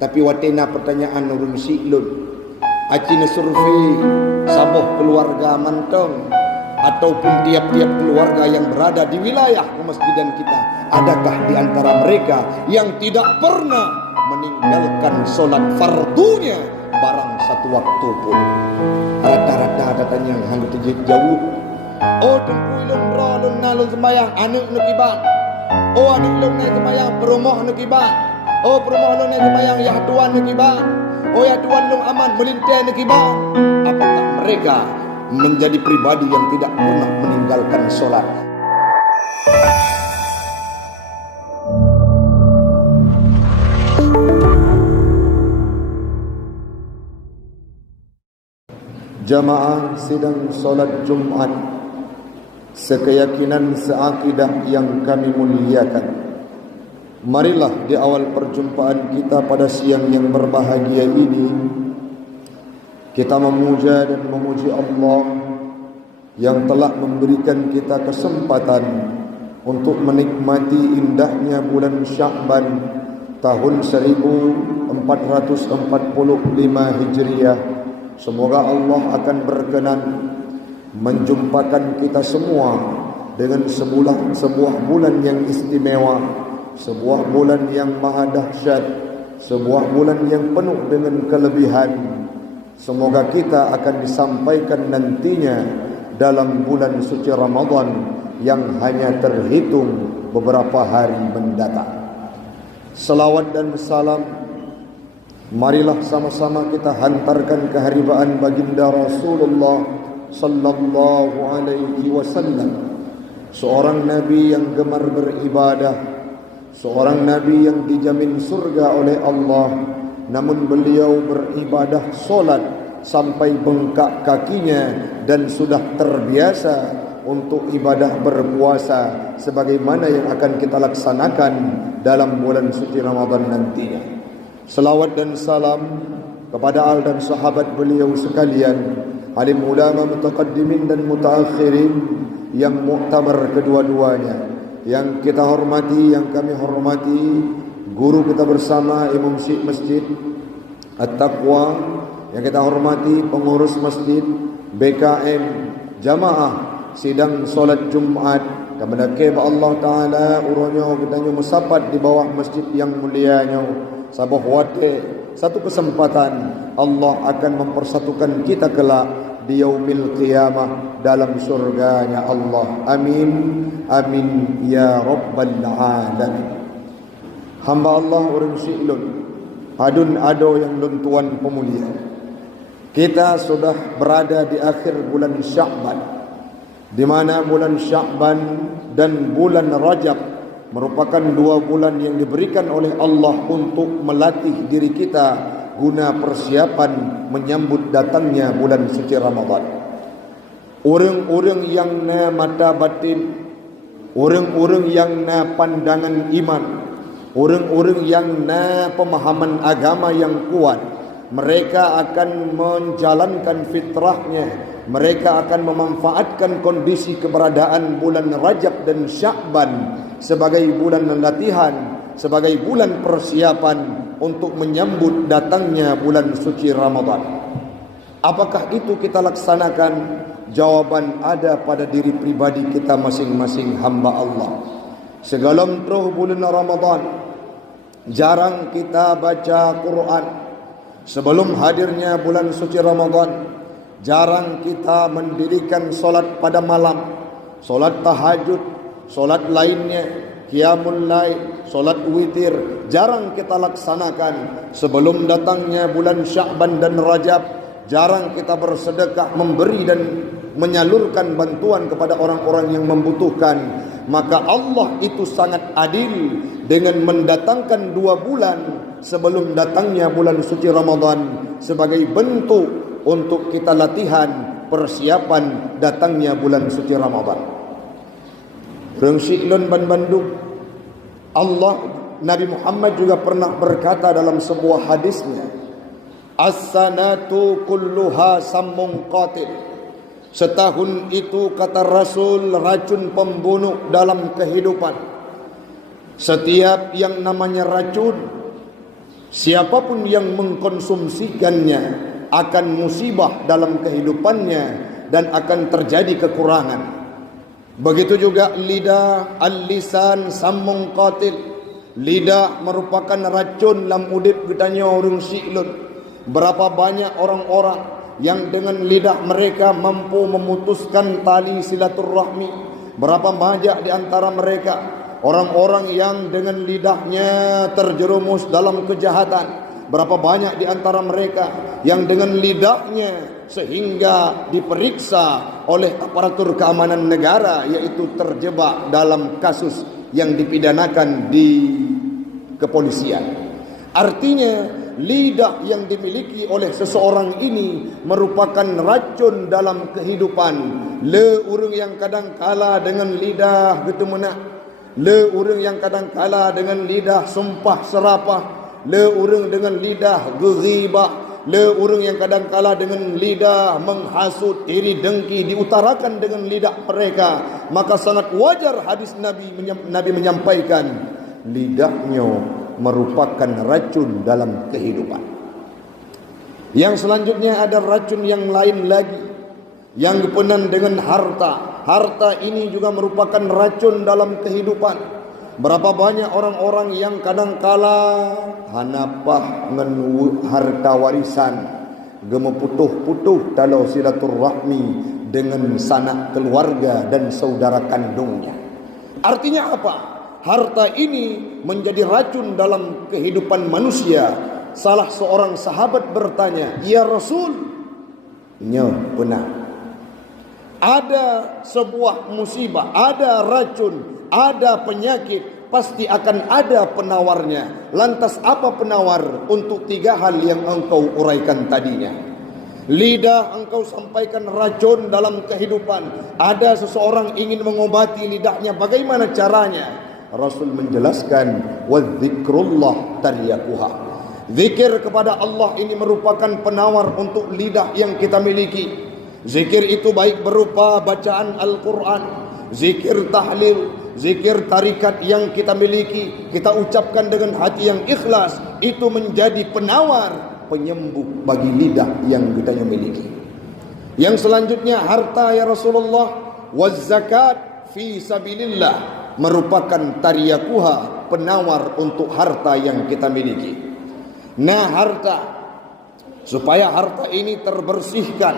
Tapi watina pertanyaan urun siklun. Acina survei saboh keluarga mantong ataupun tiap-tiap keluarga yang berada di wilayah kemasjidan kita, adakah di antara mereka yang tidak pernah meninggalkan solat fardunya barang satu waktu pun? Rata-rata katanya hang jauh. Oh tengku ilun bralun nalun sembayang anak nak iban. Oh anak ilun nak sembayang perumah nak iban. Oh perumah ilun nak sembayang ya tuan nak iban. Oh ya tuan lu aman melintai nak iban. Apakah mereka menjadi pribadi yang tidak pernah meninggalkan solat? Jamaah sidang solat Jumat sekeyakinan seakidah yang kami muliakan, marilah di awal perjumpaan kita pada siang yang berbahagia ini kita memuja dan memuji Allah yang telah memberikan kita kesempatan untuk menikmati indahnya bulan Sya'ban tahun 1445 Hijriah. Semoga Allah akan berkenan menjumpakan kita semua dengan sebuah bulan yang istimewa, sebuah bulan yang maha dahsyat, sebuah bulan yang penuh dengan kelebihan. Semoga kita akan disampaikan nantinya dalam bulan suci Ramadan yang hanya terhitung beberapa hari mendatang. Salawat dan salam marilah sama-sama kita hantarkan keharibaan baginda Rasulullah sallallahu alaihi wasallam, seorang nabi yang gemar beribadah, seorang nabi yang dijamin surga oleh Allah, namun beliau beribadah solat sampai bengkak kakinya dan sudah terbiasa untuk ibadah berpuasa sebagaimana yang akan kita laksanakan dalam bulan suci Ramadan nantinya. Selawat dan salam kepada al dan sahabat beliau sekalian, alim ulama mutaqaddimin dan mutaakhirin yang muktabar kedua-duanya, yang kita hormati, yang kami hormati guru kita bersama Imam Syekh Masjid At-Taqwa, yang kita hormati pengurus masjid, BKM, jamaah sidang solat Jumat. Kepada Allah Ta'ala urunyo kita musapat di bawah masjid yang mulianya. Sabah wate satu kesempatan Allah akan mempersatukan kita kelak di yaumil qiyamah dalam surganya Allah. Amin amin ya rabbal alamin. Hamba Allah urang silun adun ado yang lun tuan pemulia, kita sudah berada di akhir bulan Sya'ban, di mana bulan Sya'ban dan bulan Rajab merupakan dua bulan yang diberikan oleh Allah untuk melatih diri kita guna persiapan menyambut datangnya bulan suci Ramadan. Orang-orang yang na mata batin, orang-orang yang na pandangan iman, orang-orang yang na pemahaman agama yang kuat, mereka akan menjalankan fitrahnya. Mereka akan memanfaatkan kondisi keberadaan bulan Rajab dan Sya'ban sebagai bulan latihan, sebagai bulan persiapan untuk menyambut datangnya bulan suci Ramadan. Apakah itu kita laksanakan? Jawaban ada pada diri pribadi kita masing-masing hamba Allah. Sebelum terus bulan Ramadan, jarang kita baca Quran. Sebelum hadirnya bulan suci Ramadan, jarang kita mendirikan solat pada malam, solat tahajud, solat lainnya, qiyamul lail, solat witir, jarang kita laksanakan. Sebelum datangnya bulan Sya'ban dan Rajab, jarang kita bersedekah, memberi dan menyalurkan bantuan kepada orang-orang yang membutuhkan. Maka Allah itu sangat adil dengan mendatangkan 2 bulan sebelum datangnya bulan suci Ramadan sebagai bentuk untuk kita latihan persiapan datangnya bulan suci Ramadan. Rengsiklun ban Bandung, Allah, Nabi Muhammad juga pernah berkata dalam sebuah hadisnya, as-sanatu kulluha sammun qatil. Setahun itu, kata Rasul, racun pembunuh dalam kehidupan. Setiap yang namanya racun Siapapun yang mengkonsumsikannya akan musibah dalam kehidupannya dan akan terjadi kekurangan. Begitu juga lidah, al-lisan sambung qatil. Lidah merupakan racun lam udip gedanya orang siklun. Berapa banyak orang-orang yang dengan lidah mereka mampu memutuskan tali silaturahmi. Berapa banyak di antara mereka orang-orang yang dengan lidahnya terjerumus dalam kejahatan. Berapa banyak di antara mereka yang dengan lidahnya sehingga diperiksa oleh aparatur keamanan negara, yaitu terjebak dalam kasus yang dipidanakan di kepolisian. Artinya lidah yang dimiliki oleh seseorang ini merupakan racun dalam kehidupan. Le urang yang kadang kala dengan lidah getemenak, le urang yang kadang kala dengan lidah sumpah serapah, le urang dengan lidah ghibah, le urang yang kadang kala dengan lidah menghasut, iri dengki diutarakan dengan lidah mereka. Maka sangat wajar hadis Nabi menyampaikan lidahnya merupakan racun dalam kehidupan. Yang selanjutnya ada racun yang lain lagi, yang berkenaan dengan harta. Harta ini juga merupakan racun dalam kehidupan. Berapa banyak orang-orang yang kadang-kala hanapah ngen harta warisan, gemeputuh-putuh kalau silaturahmi dengan sanak keluarga dan saudara kandungnya. Artinya apa? Harta ini menjadi racun dalam kehidupan manusia. Salah seorang sahabat bertanya, "Ya Rasul, nya benar. Ada sebuah musibah, ada racun, ada penyakit, pasti akan ada penawarnya. Lantas apa penawar untuk 3 hal yang engkau uraikan tadinya?" Lidah engkau sampaikan racun dalam kehidupan. Ada seseorang ingin mengobati lidahnya, bagaimana caranya? Rasul menjelaskan, "Wadzikrullah taryaquha." Zikir kepada Allah ini merupakan penawar untuk lidah yang kita miliki. Zikir itu baik berupa bacaan Al-Quran, zikir tahlil, zikir tarikat yang kita miliki, kita ucapkan dengan hati yang ikhlas. Itu menjadi penawar, penyembuh bagi lidah yang kita miliki. Yang selanjutnya harta ya Rasulullah, waz-zakat fi sabilillah, merupakan taryaquha, penawar untuk harta yang kita miliki. Nah, harta, supaya harta ini terbersihkan,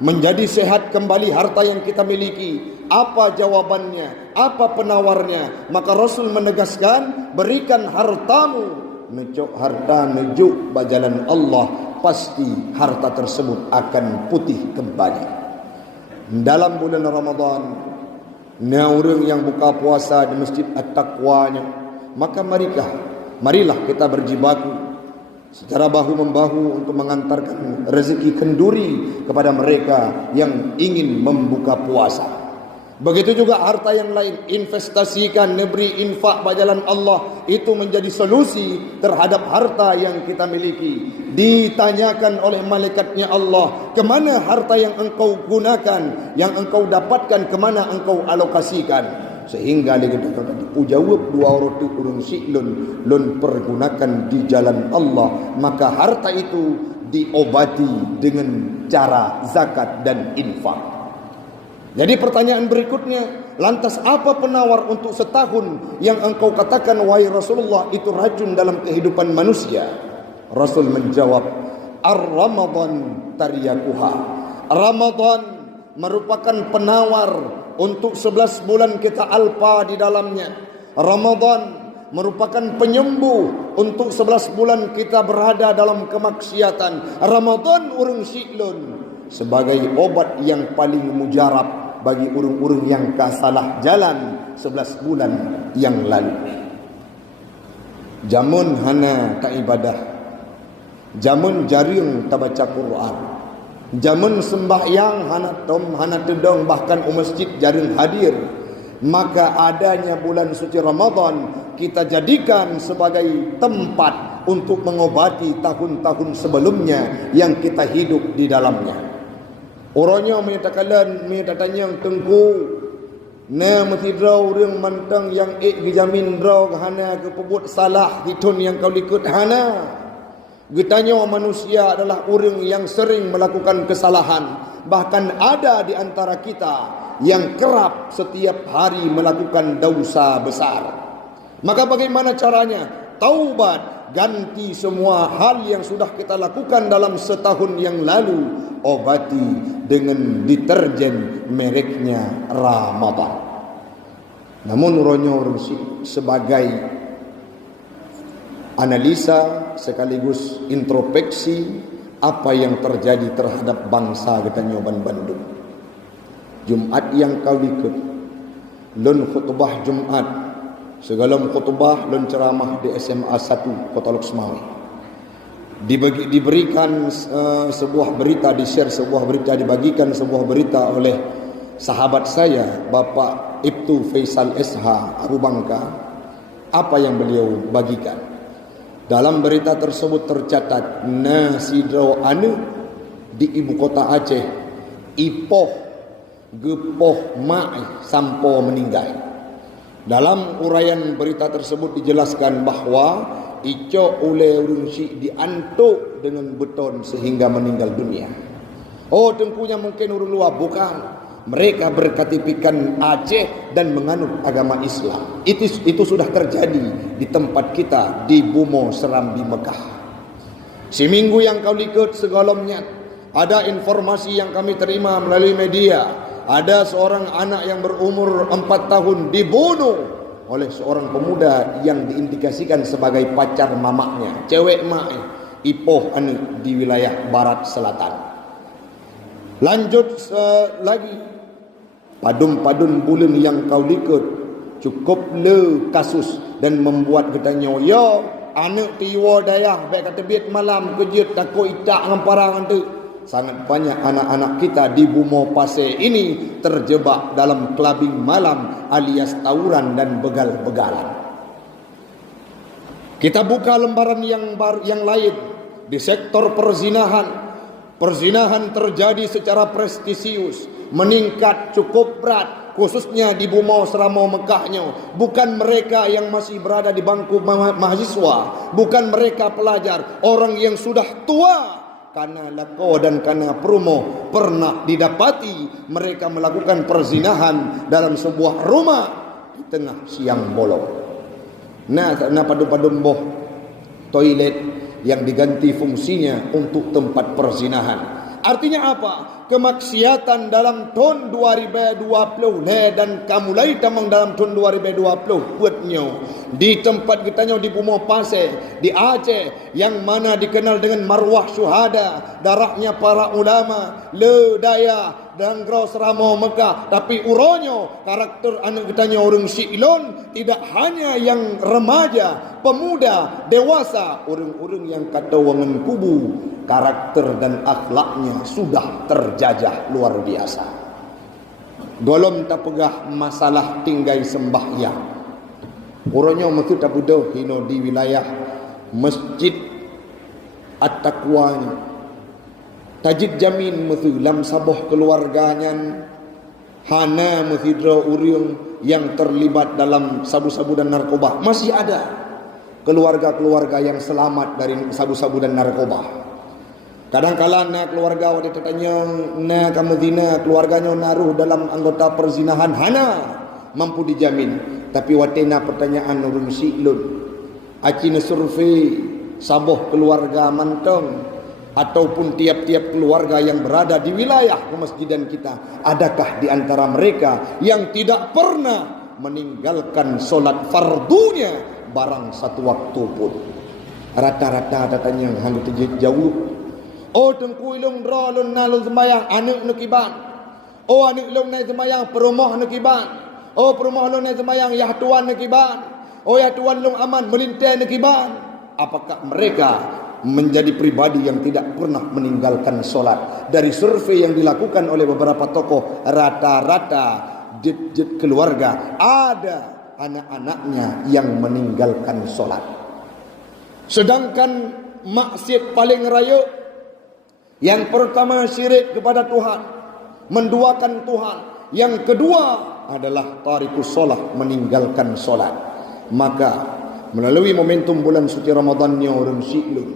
menjadi sehat kembali harta yang kita miliki. Apa jawabannya? Apa penawarnya? Maka Rasul menegaskan, berikan hartamu, nejuk harta nejuk bajalan Allah, pasti harta tersebut akan putih kembali. Dalam bulan Ramadan, orang yang buka puasa di Masjid At-Taqwanya, maka marilah kita berjibaku secara bahu-membahu untuk mengantarkan rezeki kenduri kepada mereka yang ingin membuka puasa. Begitu juga harta yang lain, investasikan, neberi infak bajalan Allah, itu menjadi solusi terhadap harta yang kita miliki. Ditanyakan oleh malaikatnya Allah, kemana harta yang engkau gunakan, yang engkau dapatkan, kemana engkau alokasikan? Sehingga dia katakan, jawab 2 orang urang siklun, lun pergunakan di jalan Allah. Maka harta itu diobati dengan cara zakat dan infak. Jadi pertanyaan berikutnya, lantas apa penawar untuk setahun yang engkau katakan wahai Rasulullah itu racun dalam kehidupan manusia? Rasul menjawab, Ar-Ramadan taryaquha. Ramadan merupakan penawar untuk 11 bulan kita alpa di dalamnya. Ramadan merupakan penyembuh untuk 11 bulan kita berada dalam kemaksiatan. Ramadan urang siklun sebagai obat yang paling mujarab bagi urang-urang yang kasalah jalan 11 bulan yang lalu. Jamun hana ka ibadah, jamun jaring ta baca Quran, jamun sembahyang hana tedong, bahkan masjid jaring hadir. Maka adanya bulan suci Ramadan kita jadikan sebagai tempat untuk mengobati tahun-tahun sebelumnya yang kita hidup di dalamnya. Orangnya tanya tengku na matidraw ring mantang yang dijamin draw hana ke pebut salah hitun yang kau likut hana. Getanya manusia adalah orang yang sering melakukan kesalahan. Bahkan ada di antara kita yang kerap setiap hari melakukan dosa besar. Maka bagaimana caranya? Taubat, ganti semua hal yang sudah kita lakukan dalam setahun yang lalu. Obati dengan deterjen mereknya Ramadan. Namun ronyo sebagai analisa sekaligus introspeksi apa yang terjadi terhadap bangsa kita Nyoban Bandung. Jumat yang kau ikut, lun khutbah Jumat, segala khutbah lun ceramah di SMA 1 Kota Luxmawi. Diberikan sebuah berita, di-share sebuah berita, dibagikan sebuah berita oleh sahabat saya, Bapak Ibtu Faisal SH Abu Bangka. Apa yang beliau bagikan? Dalam berita tersebut tercatat, nasidro anu di ibu kota Aceh, ipoh gepoh mai sampo meninggal. Dalam uraian berita tersebut dijelaskan bahwa ico oleh urang si diantuk dengan beton sehingga meninggal dunia. Oh, tengkunya mungkin urang luar, bukan. Mereka berkatipikan Aceh dan menganut agama Islam. Itu sudah terjadi di tempat kita di Bumo Serambi Mekah. Seminggu yang kau ikut segalomnya, ada informasi yang kami terima melalui media. Ada seorang anak yang berumur 4 tahun dibunuh oleh seorang pemuda yang diindikasikan sebagai pacar mamaknya, cewek mak ipoh anu di wilayah barat selatan. Lanjut lagi, padun-padun bulan yang kau likut cukup le kasus dan membuat katanya, yo anak tiwa dayah baik kata biat malam kejut takut itak ngamparangan tu. Sangat banyak anak-anak kita di Bumo Pasir ini terjebak dalam clubbing malam alias tawuran dan begal-begalan. Kita buka lembaran yang lain di sektor perzinahan. Perzinahan terjadi secara prestisius, meningkat cukup berat, khususnya di Bumo Seramo Mekahnya. Bukan mereka yang masih berada di bangku mahasiswa, bukan mereka pelajar, orang yang sudah tua karena lako dan karena promo pernah didapati mereka melakukan perzinahan dalam sebuah rumah di tengah siang bolong. Nah padu-padu boh toilet yang diganti fungsinya untuk tempat perzinahan. Artinya apa? Kemaksiatan dalam tahun 2020 dan kamulai tamang dalam tahun 2020 buatnya di tempat kitanya di Bumo Pasir di Aceh yang mana dikenal dengan marwah syuhada, darahnya para ulama le daya dan Gros Ramo Mekah. Tapi uronyo karakter anak kitanya orang Silon tidak hanya yang remaja, pemuda, dewasa, orang-orang yang kata wangan kubu, karakter dan akhlaknya sudah terjajah luar biasa. Golom tak pegah masalah tinggai sembahyang. Orangnya mesti tak butuh hino di wilayah masjid At-Taqwa. Tajid jamin mesti lam saboh keluarganya hana mesti dra uriung yang terlibat dalam sabu-sabu dan narkoba. Masih ada keluarga-keluarga yang selamat dari sabu-sabu dan narkoba. Kadang-kala na keluarga wadi tetanya na kamedina keluarganya naruh dalam anggota perzinahan hana mampu dijamin. Tapi watena pertanyaan urun silun acina survei saboh keluarga mantong ataupun tiap-tiap keluarga yang berada di wilayah kemasjidan kita, adakah di antara mereka yang tidak pernah meninggalkan solat fardunya barang satu waktu pun? Rata-rata datanya hang jauh. Oh tengku ilung dra lun nalun sembayang anak nukiban. Oh anak ilung naik sembayang perumah nukiban. Oh perumah lun naik sembayang yah tuan nukiban. Oh yah tuan lung aman melintai nukiban. Apakah mereka menjadi pribadi yang tidak pernah meninggalkan solat? Dari survei yang dilakukan oleh beberapa tokoh, rata-rata jid keluarga ada anak-anaknya yang meninggalkan solat. Sedangkan maksiat paling raya yang pertama syirik kepada Tuhan, menduakan Tuhan. Yang kedua adalah tarikus solah, meninggalkan solat. Maka melalui momentum bulan suci Ramadannya orang Silun,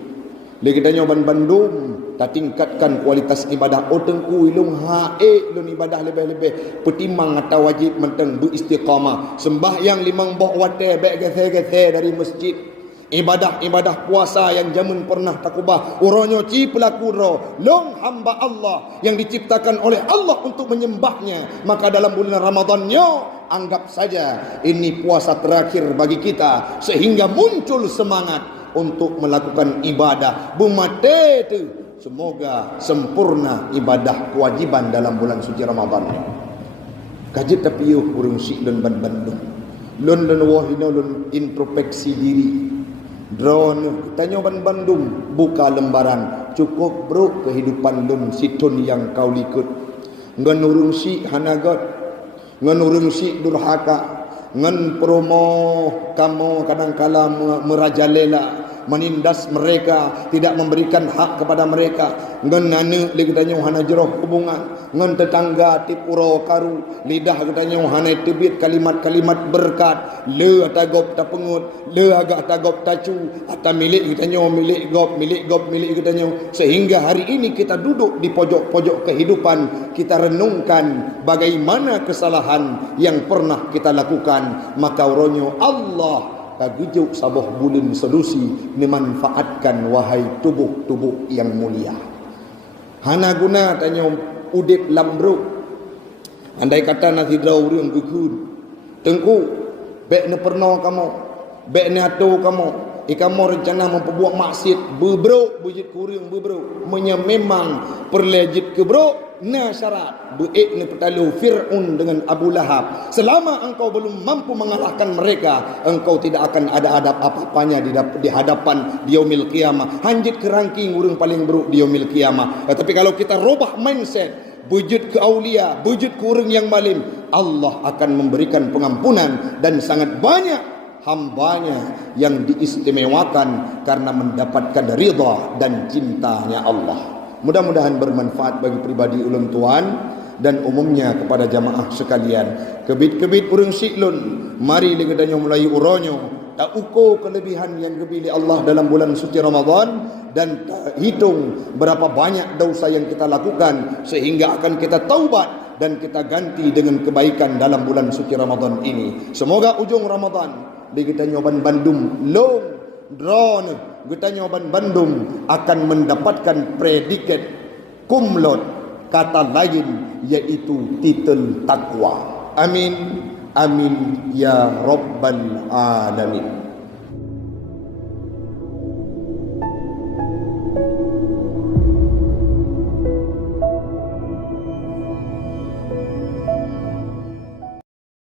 Lagi kita nyoban Bandung, tak tingkatkan kualitas ibadah. Oh tengku ilung hae lun ibadah lebih-lebih. Petimang atau wajib menteng beristiqamah. Sembahyang 5 bok wate bek gese-gese dari masjid. Ibadah-ibadah puasa yang jamun pernah takubah. Uronyo ci pelaku ro. Long hamba Allah yang diciptakan oleh Allah untuk menyembahnya. Maka dalam bulan Ramadannya, anggap saja ini puasa terakhir bagi kita. Sehingga muncul semangat untuk melakukan ibadah. Bumate tu semoga sempurna ibadah kewajiban dalam bulan suci Ramadan. Kajit tapi yo urung si lun Bandung. Lun wahina lun introspeksi diri. Drone tanya Bandung buka lembaran. Cukup bro kehidupan lun situn yang kau likut. Ngan urung si hanagot. Ngan urung si durhaka. Ngan promo kamu kadang-kala merajalela, menindas mereka, tidak memberikan hak kepada mereka. Ngan nane li katanya hana jeroh hubungan, ngan tetangga tipuro karu, lidah katanya hana tebit kalimat-kalimat berkat, le atagop ta pengut, le agak atagop tacu, ata milik katanya milik gop katanya. Sehingga hari ini kita duduk di pojok-pojok kehidupan, kita renungkan bagaimana kesalahan yang pernah kita lakukan. Maka uronyo Allah kagujuk saboh bulan solusi memanfaatkan wahai tubuh-tubuh yang mulia. Hana guna tanya udip lambro. Andai kata nasi draw urang gukun. Tengku bek ne pernah kamu, bek ne atau kamu, ikamu rencana memperbuat maksiat, berbro bujit kurang berbro. Memang perlejit ke bro. Na syarat buik ni petalu Fir'un dengan Abu Lahab. Selama engkau belum mampu mengalahkan mereka, engkau tidak akan ada adab apa-apanya di hadapan di yaumil qiyamah. Hanjit ke ranking urang paling buruk di yaumil qiyamah. Tapi kalau kita robah mindset, wujud ke aulia, wujud ke urang yang malim, Allah akan memberikan pengampunan. Dan sangat banyak hambanya yang diistimewakan karena mendapatkan ridha dan cintanya Allah. Mudah-mudahan bermanfaat bagi pribadi ulun tuan dan umumnya kepada jamaah sekalian. Kebit-kebit urang siklun, mari legadanya mulai uronyo, tak ukur kelebihan yang gebili Allah dalam bulan suci Ramadan dan tak hitung berapa banyak dosa yang kita lakukan sehingga akan kita taubat dan kita ganti dengan kebaikan dalam bulan suci Ramadan ini. Semoga ujung Ramadan legadanya Bandung long drone kita nyoban Bandung akan mendapatkan predikat kumlot, kata lain yaitu titel takwa. Amin amin ya rabbal alamin.